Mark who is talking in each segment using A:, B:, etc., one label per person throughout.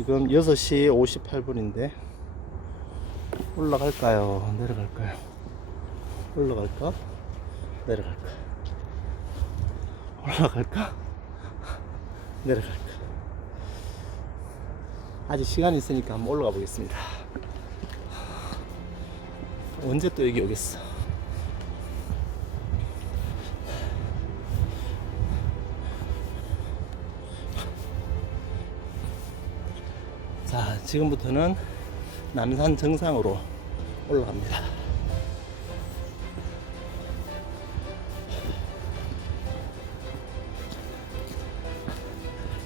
A: 지금 6시 58분인데 올라갈까요? 내려갈까요? 올라갈까? 내려갈까? 올라갈까? 내려갈까? 아직 시간이 있으니까 한번 올라가 보겠습니다. 언제 또 여기 오겠어? 지금부터는 남산 정상으로 올라갑니다.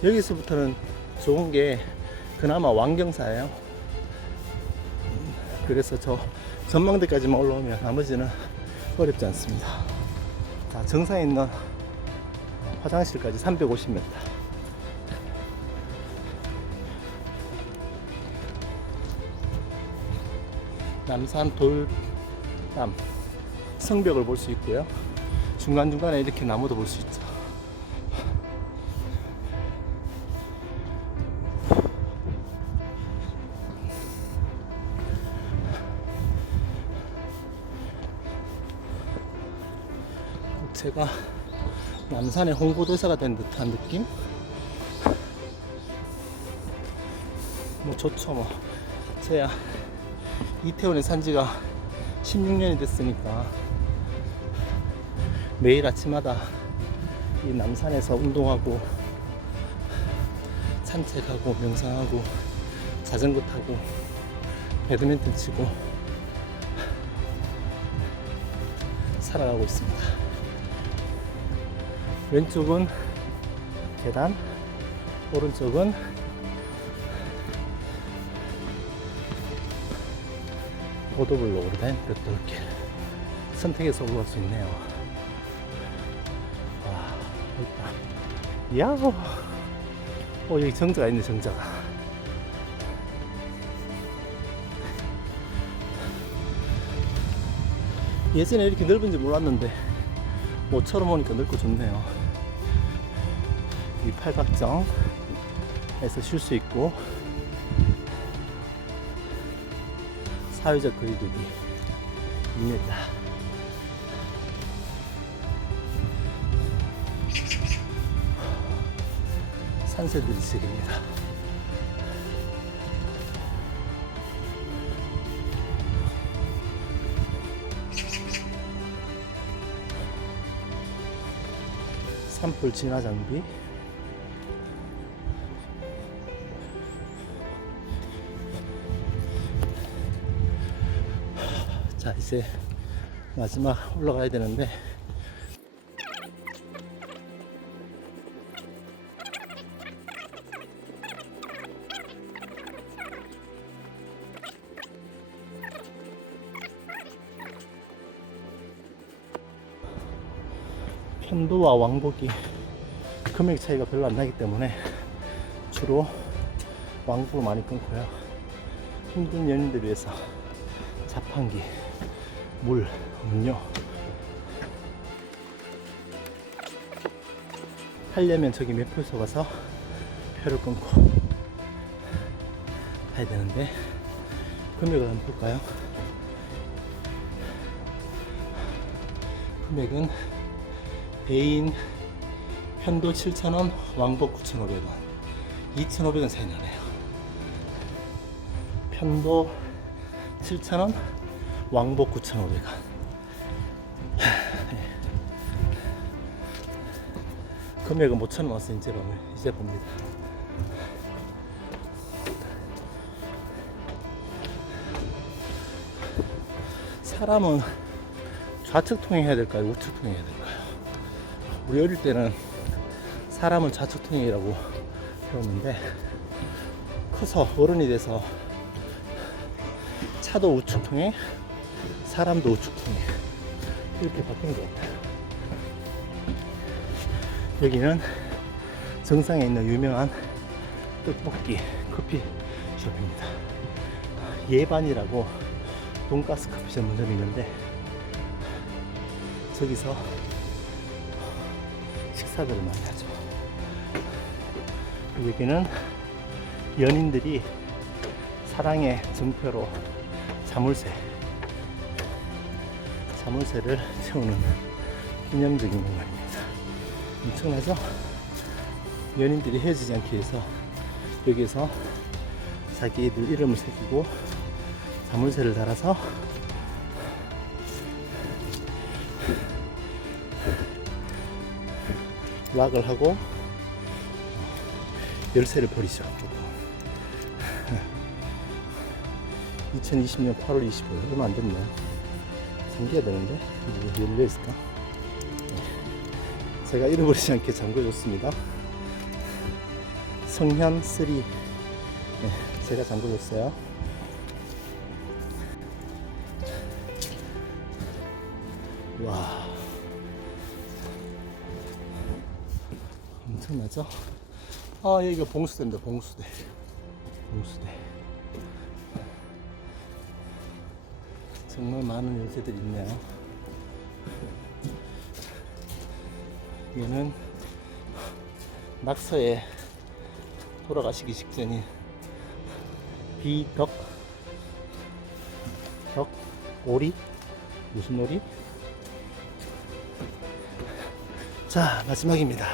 A: 여기서부터는 좋은 게 그나마 왕경사예요. 그래서 저 전망대까지만 올라오면 나머지는 어렵지 않습니다. 자, 정상에 있는 화장실까지 350m. 남산 돌담 성벽을 볼 수 있고요. 중간중간에 이렇게 나무도 볼 수 있죠. 제가 남산의 홍보대사가 된 듯한 느낌? 뭐 좋죠 뭐 제야 이태원에 산 지가 16년이 됐으니까 매일 아침마다 이 남산에서 운동하고 산책하고 명상하고 자전거 타고 배드민턴 치고 살아가고 있습니다. 왼쪽은 계단, 오른쪽은 보도블로 오르된 벽돌길 선택해서 올라갈 수 있네요. 와 있다. 야호 어 여기 정자가 있네 정자가. 예전에 이렇게 넓은지 몰랐는데 모처럼 오니까 넓고 좋네요. 이 팔각정에서 쉴 수 있고 사회적 거리두기. 2m 산새들이 지립니다. 산불 진화 장비 자 이제 마지막 올라가야 되는데. 편도와 왕복이 금액 차이가 별로 안 나기 때문에 주로 왕복을 많이 끊고요. 힘든 연인들 위해서 자판기, 물, 음료 하려면 저기 매표소 가서 표를 끊고 가야 되는데 금액을 한번 볼까요? 금액은 배인 편도 7,000원, 왕복 9,500원. 2,500원 차이 나네요. 편도 7,000원, 왕복 9,500원. 금액은 못 쳐놓았어, 이제 보면. 이제 봅니다. 사람은 좌측 통행해야 될까요? 우측 통행해야 될까요? 우리 어릴 때는 사람은 좌측 통행이라고 배웠는데 커서 어른이 돼서 차도 우측 통해, 사람도 우측 통해. 이렇게 바뀐 것 같아요. 여기는 정상에 있는 유명한 떡볶이 커피숍입니다. 예반이라고 돈가스 커피 전문점이 있는데 저기서 식사들을 많이 하죠. 여기는 연인들이 사랑의 증표로 자물쇠 자물쇠를 채우는 기념적인 공간입니다. 엄청나죠? 연인들이 헤어지지 않기 위해서 여기서 자기들 이름을 새기고 자물쇠를 달아서 락을 하고 열쇠를 버리죠. 2020년 8월 25일 얼마 안 됐네. 생겨야 되는데 이게 열려 있을까? 네. 제가 잃어버리지 않게 잠궈줬습니다. 성현 3 네, 제가 잠궈줬어요. 와 엄청나죠? 아 여기가 봉수대입니다 봉수대 봉수대 정말 많은 열쇠들이 있네요. 얘는 낙서에 돌아가시기 직전인 비덕 덕 오리? 무슨 오리? 자 마지막입니다.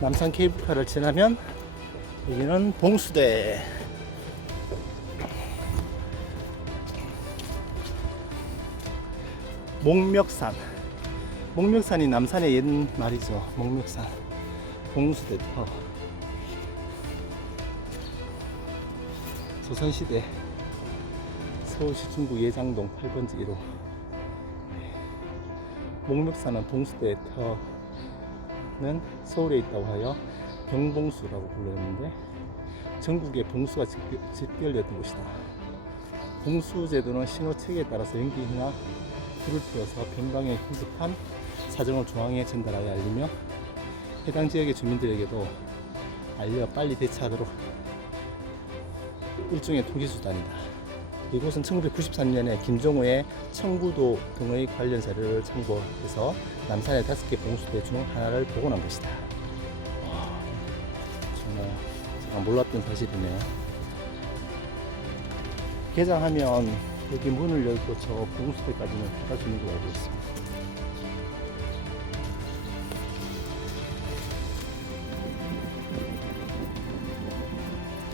A: 남산 케이블카를 지나면 여기는 봉수대 목멱산. 목멱산이 남산의 옛 말이죠. 목멱산. 봉수대. 터 조선시대 서울시 중구 예장동 8번지 1호 목멱산은 봉수대 터는 서울에 있다고 하여 경봉수라고 불렸는데 전국에 봉수가 집결- 집결되었던 곳이다. 봉수 제도는 신호 체계에 따라서 연기나 불을 피워서 변방에 긴급한 사정을 중앙에 전달하여 알리며 해당 지역의 주민들에게도 알려 빨리 대처하도록 일종의 통지수단이다. 이곳은 1993년에 김정호의 청구도 등의 관련 자료를 참고해서 남산의 다섯 개 봉수대 중 하나를 복원한 것이다. 와, 정말 제가 몰랐던 사실이네요. 개장하면 여기 문을 열고 저 봉수대까지는 갈 수 있는 걸로 알고 있습니다.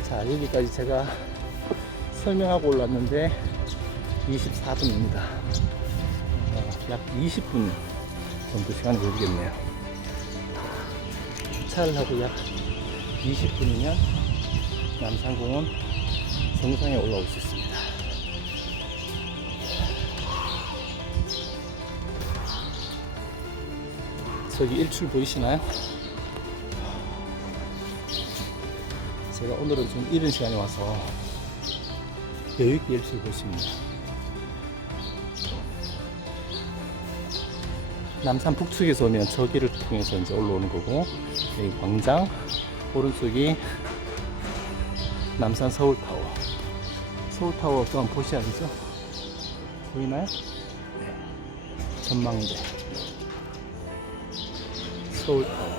A: 자, 여기까지 제가 설명하고 올랐는데 24분입니다. 어, 약 20분 정도 시간이 걸리겠네요. 주차를 하고 약 20분이면 남산공원 정상에 올라올 수 있습니다. 저기 일출 보이시나요? 제가 오늘은 좀 이른 시간에 와서 여유있게 일출 있습니다. 남산 북측에서 오면 저기를 통해서 이제 올라오는 거고, 여기 광장, 오른쪽이 남산 서울타워. 서울타워 또 한번 보셔야겠죠? 보이나요? 네. 전망대. 서울타워.